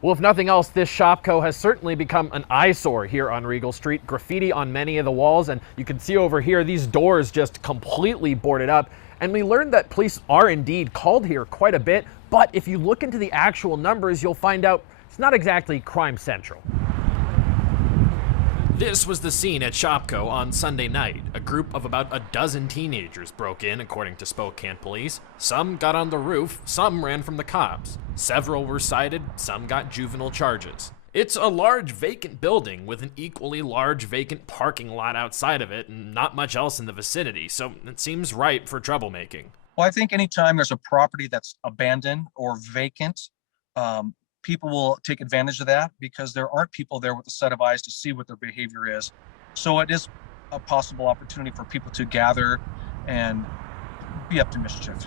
Well, if nothing else, this Shopko has certainly become an eyesore here on Regal Street. Graffiti on many of the walls, and you can see over here these doors just completely boarded up. And we learned that police are indeed called here quite a bit, but if you look into the actual numbers, you'll find out it's not exactly crime central. This was the scene at Shopko on Sunday night. A group of about a dozen teenagers broke in, according to Spokane police. Some got on the roof, some ran from the cops. Several were cited, some got juvenile charges. It's a large vacant building with an equally large vacant parking lot outside of it and not much else in the vicinity, so it seems ripe for troublemaking. Well, I think anytime there's a property that's abandoned or vacant, people will take advantage of that because there aren't people there with a set of eyes to see what their behavior is. So it is a possible opportunity for people to gather and be up to mischief.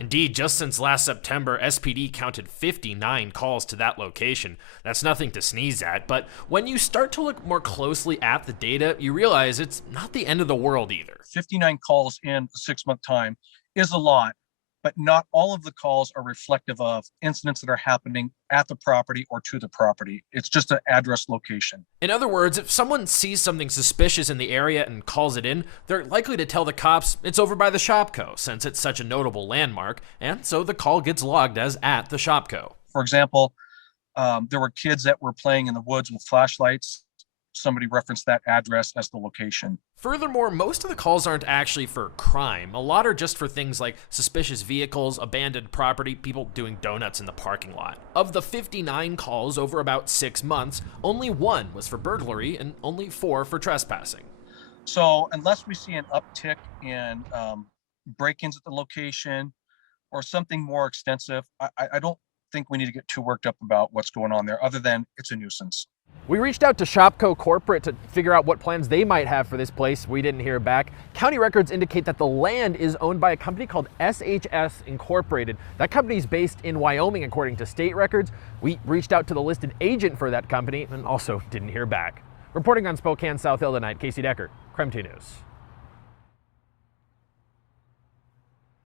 Indeed, just since last September, SPD counted 59 calls to that location. That's nothing to sneeze at, but when you start to look more closely at the data, you realize it's not the end of the world either. 59 calls in a 6-month time is a lot, but not all of the calls are reflective of incidents that are happening at the property or to the property. It's just an address location. In other words, if someone sees something suspicious in the area and calls it in, they're likely to tell the cops it's over by the Shopko, since it's such a notable landmark, and so the call gets logged as at the Shopko. For example, there were kids that were playing in the woods with flashlights. Somebody referenced that address as the location. Furthermore, most of the calls aren't actually for crime. A lot are just for things like suspicious vehicles, abandoned property, people doing donuts in the parking lot. Of the 59 calls over about 6 months, only 1 was for burglary and only 4 for trespassing. So unless we see an uptick in break-ins at the location or something more extensive, I don't think we need to get too worked up about what's going on there, other than it's a nuisance. We reached out to Shopko Corporate to figure out what plans they might have for this place. We didn't hear back. County records indicate that the land is owned by a company called SHS Incorporated. That company is based in Wyoming, according to state records. We reached out to the listed agent for that company and also didn't hear back. Reporting on Spokane, South Hill tonight, Casey Decker, Crime 2 News.